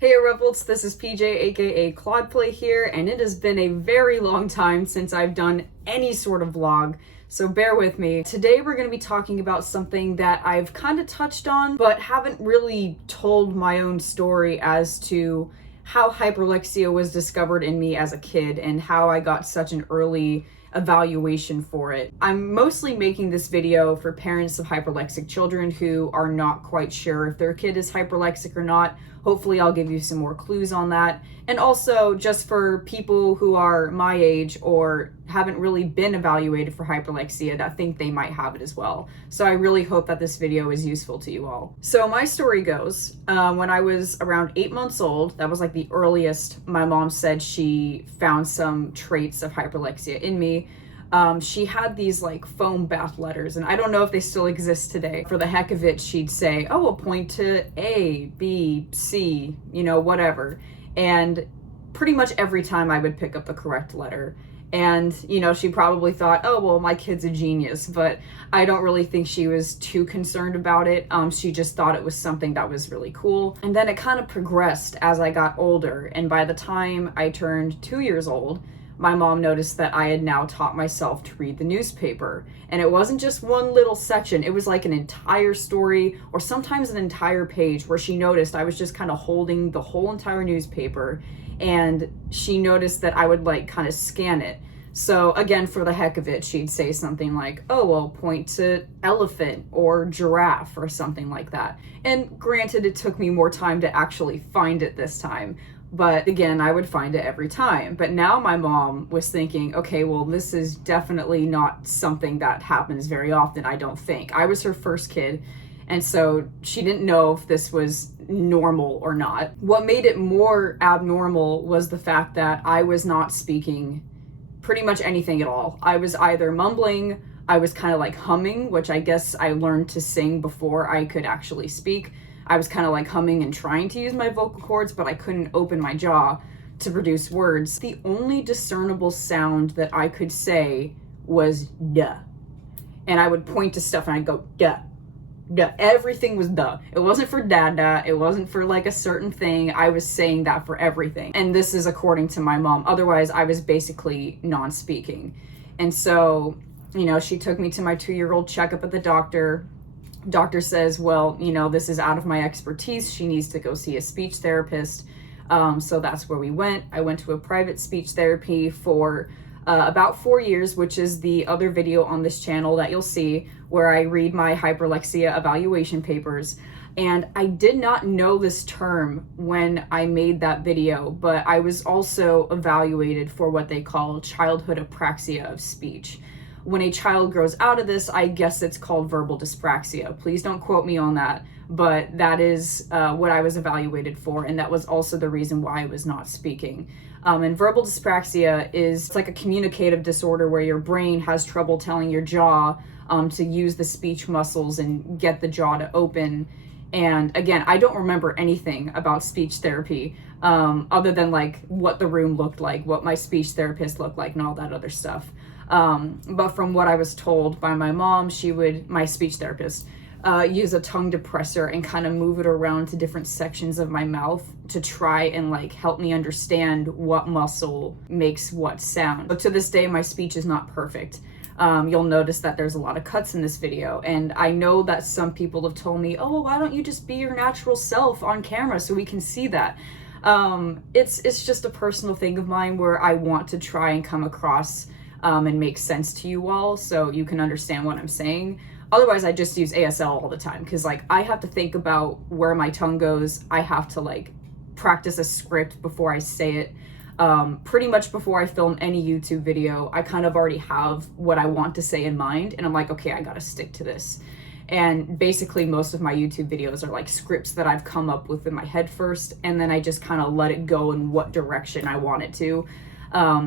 Hey Rebels, this is PJ aka Claudeplay here, and it has been a very long time since I've done any sort of vlog, so bear with me. Today we're going to be talking about something that I've kind of touched on, but haven't really told my own story as to how hyperlexia was discovered in me as a kid and how I got such an early evaluation for it. I'm mostly making this video for parents of hyperlexic children who are not quite sure if their kid is hyperlexic or not. Hopefully I'll give you some more clues on that. And also just for people who are my age or haven't really been evaluated for hyperlexia that think they might have it as well. So I really hope that this video is useful to you all. So my story goes, when I was around 8 months old, that was like the earliest my mom said she found some traits of hyperlexia in me. She had these like foam bath letters, and I don't know if they still exist today. For the heck of it, she'd say, oh, we'll point to A, B, C, you know, whatever. And pretty much every time I would pick up the correct letter. And, you know, she probably thought, oh, well, my kid's a genius, but I don't really think she was too concerned about it. She just thought it was something that was really cool. And then it kind of progressed as I got older. And by the time I turned 2 years old, my mom noticed that I had now taught myself to read the newspaper. And it wasn't just one little section, it was like an entire story or sometimes an entire page where she noticed I was just kind of holding the whole entire newspaper, and she noticed that I would like kind of scan it. So again, for the heck of it, she'd say something like, oh, well, point to elephant or giraffe or something like that. And granted, it took me more time to actually find it this time. But again, I would find it every time. But now my mom was thinking, okay, well, this is definitely not something that happens very often, I don't think. I was her first kid, and so she didn't know if this was normal or not. What made it more abnormal was the fact that I was not speaking pretty much anything at all. I was either mumbling, I was kind of like humming, which I guess I learned to sing before I could actually speak. I was kind of like humming and trying to use my vocal cords, but I couldn't open my jaw to produce words. The only discernible sound that I could say was duh. And I would point to stuff and I'd go duh, duh. Everything was duh. It wasn't for dada. It wasn't for like a certain thing. I was saying that for everything. And this is according to my mom. Otherwise, I was basically non-speaking. And so, you know, she took me to my 2-year-old checkup at the doctor. Doctor says, well, you know, this is out of my expertise. She needs to go see a speech therapist. So that's where we went. I went to a private speech therapy for about 4 years, which is the other video on this channel that you'll see where I read my hyperlexia evaluation papers. And I did not know this term when I made that video, but I was also evaluated for what they call childhood apraxia of speech. When a child grows out of this, I guess it's called verbal dyspraxia. Please don't quote me on that, but that is what I was evaluated for, and that was also the reason why I was not speaking. And verbal dyspraxia is it's like a communicative disorder where your brain has trouble telling your jaw to use the speech muscles and get the jaw to open. And again, I don't remember anything about speech therapy other than like what the room looked like, what my speech therapist looked like, and all that other stuff. But from what I was told by my mom, my speech therapist, use a tongue depressor and kind of move it around to different sections of my mouth to try and like help me understand what muscle makes what sound. But to this day, my speech is not perfect. You'll notice that there's a lot of cuts in this video, and I know that some people have told me, oh, well, why don't you just be your natural self on camera so we can see that? It's just a personal thing of mine where I want to try and come across and make sense to you all so you can understand what I'm saying. Otherwise, I just use ASL all the time because like I have to think about where my tongue goes. I have to like practice a script before I say it. Pretty much before I film any YouTube video, I kind of already have what I want to say in mind, and I'm like, okay, I gotta stick to this. And basically most of my YouTube videos are like scripts that I've come up with in my head first, and then I just kind of let it go in what direction I want it to.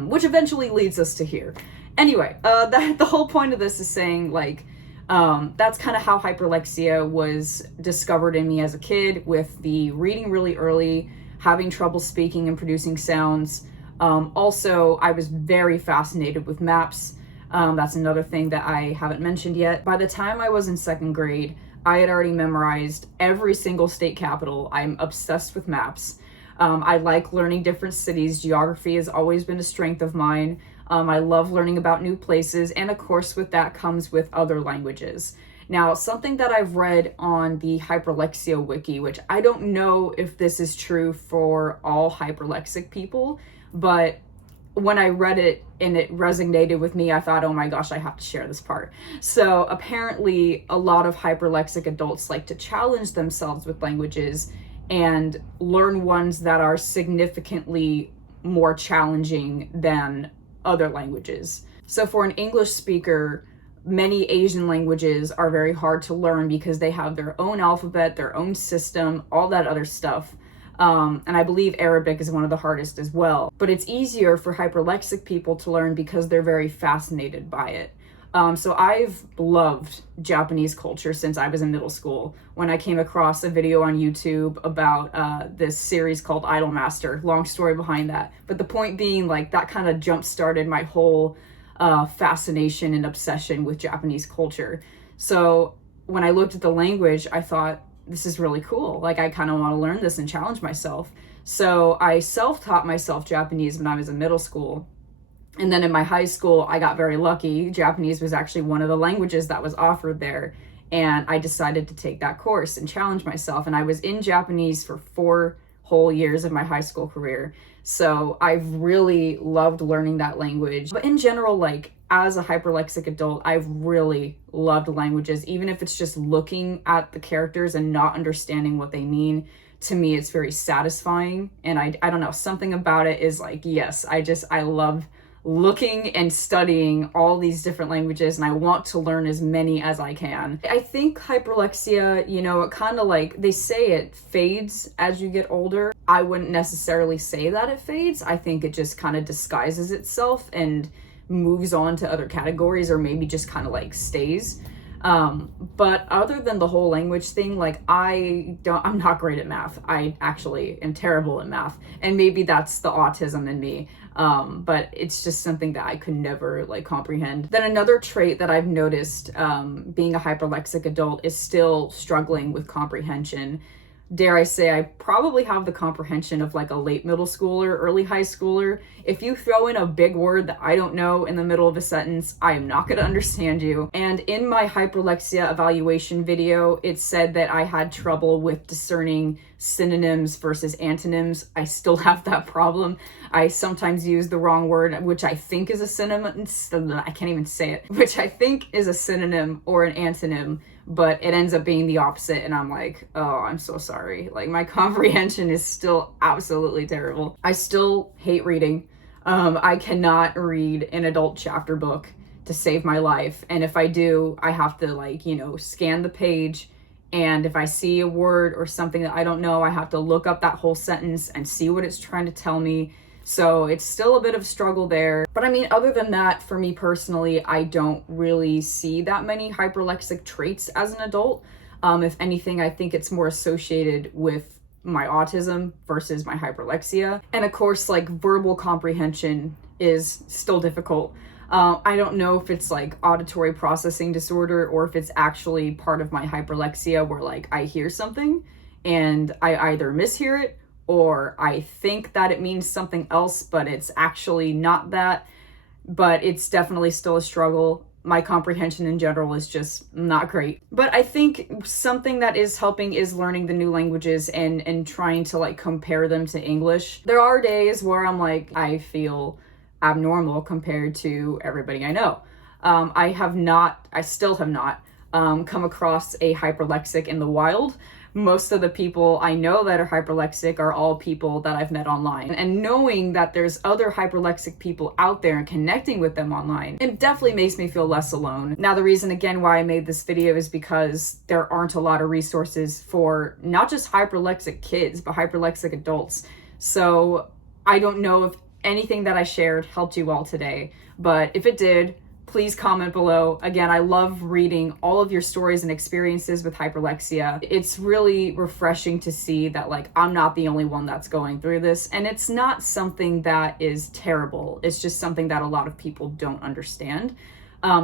Which eventually leads us to here. Anyway, the whole point of this is saying like, that's kind of how hyperlexia was discovered in me as a kid, with the reading really early, having trouble speaking and producing sounds. Also, I was very fascinated with maps. That's another thing that I haven't mentioned yet. By the time I was in 2nd grade, I had already memorized every single state capital. I'm obsessed with maps. I like learning different cities. Geography has always been a strength of mine. I love learning about new places, and of course with that comes with other languages. Now, something that I've read on the Hyperlexia wiki, which I don't know if this is true for all hyperlexic people, but when I read it and it resonated with me, I thought, oh my gosh, I have to share this part. So apparently a lot of hyperlexic adults like to challenge themselves with languages and learn ones that are significantly more challenging than other languages. So for an English speaker, many Asian languages are very hard to learn because they have their own alphabet, their own system, all that other stuff. And I believe Arabic is one of the hardest as well. But it's easier for hyperlexic people to learn because they're very fascinated by it. So I've loved Japanese culture since I was in middle school, when I came across a video on YouTube about this series called Idolmaster. Long story behind that. But the point being, like, that kind of jump-started my whole fascination and obsession with Japanese culture. So when I looked at the language, I thought, this is really cool. Like, I kind of want to learn this and challenge myself. So I self-taught myself Japanese when I was in middle school. And then in my high school, I got very lucky. Japanese was actually one of the languages that was offered there. And I decided to take that course and challenge myself. And I was in Japanese for 4 whole years of my high school career. So I've really loved learning that language. But in general, like, as a hyperlexic adult, I've really loved languages, even if it's just looking at the characters and not understanding what they mean. To me, it's very satisfying. And I don't know, something about it is like, yes, I love looking and studying all these different languages, and I want to learn as many as I can. I think hyperlexia, you know, it kind of, like, they say it fades as you get older. I wouldn't necessarily say that it fades. I think it just kind of disguises itself and moves on to other categories, or maybe just kind of like stays. But other than the whole language thing, like, I'm not great at math. I actually am terrible at math, and maybe that's the autism in me. But it's just something that I could never, like, comprehend. Then another trait that I've noticed, being a hyperlexic adult, is still struggling with comprehension. Dare I say, I probably have the comprehension of, like, a late middle schooler, early high schooler. If you throw in a big word that I don't know in the middle of a sentence, I am not going to understand you. And in my hyperlexia evaluation video, it said that I had trouble with discerning synonyms versus antonyms. I still have that problem. I sometimes use the wrong word, which I think is a synonym. I can't even say it. Which I think is a synonym or an antonym, but it ends up being the opposite, and I'm like, oh, I'm so sorry. Like, my comprehension is still absolutely terrible. I still hate reading. I cannot read an adult chapter book to save my life, and if I do, I have to, like, you know, scan the page, and if I see a word or something that I don't know, I have to look up that whole sentence and see what it's trying to tell me. So it's still a bit of a struggle there. But I mean, other than that, for me personally, I don't really see that many hyperlexic traits as an adult. If anything, I think it's more associated with my autism versus my hyperlexia. And of course, like, verbal comprehension is still difficult. I don't know if it's like auditory processing disorder or if it's actually part of my hyperlexia, where, like, I hear something and I either mishear it or I think that it means something else, but it's actually not that. But it's definitely still a struggle. My comprehension in general is just not great. But I think something that is helping is learning the new languages and trying to, like, compare them to English. There are days where I'm like, I feel abnormal compared to everybody I know. I still have not come across a hyperlexic in the wild. Most of the people I know that are hyperlexic are all people that I've met online. And knowing that there's other hyperlexic people out there and connecting with them online, it definitely makes me feel less alone. Now, the reason, again, why I made this video is because there aren't a lot of resources for not just hyperlexic kids, but hyperlexic adults. So I don't know if anything that I shared helped you all today, but if it did, please comment below. Again, I love reading all of your stories and experiences with hyperlexia. It's really refreshing to see that, like, I'm not the only one that's going through this, and it's not something that is terrible. It's just something that a lot of people don't understand.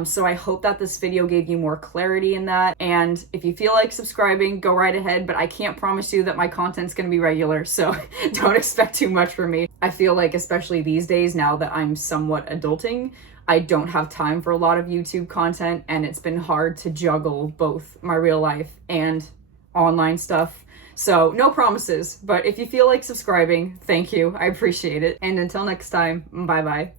So I hope that this video gave you more clarity in that. And if you feel like subscribing, go right ahead, but I can't promise you that my content's gonna be regular, so don't expect too much from me. I feel like, especially these days, now that I'm somewhat adulting, I don't have time for a lot of YouTube content, and it's been hard to juggle both my real life and online stuff. So no promises, but if you feel like subscribing, thank you. I appreciate it. And until next time, bye bye.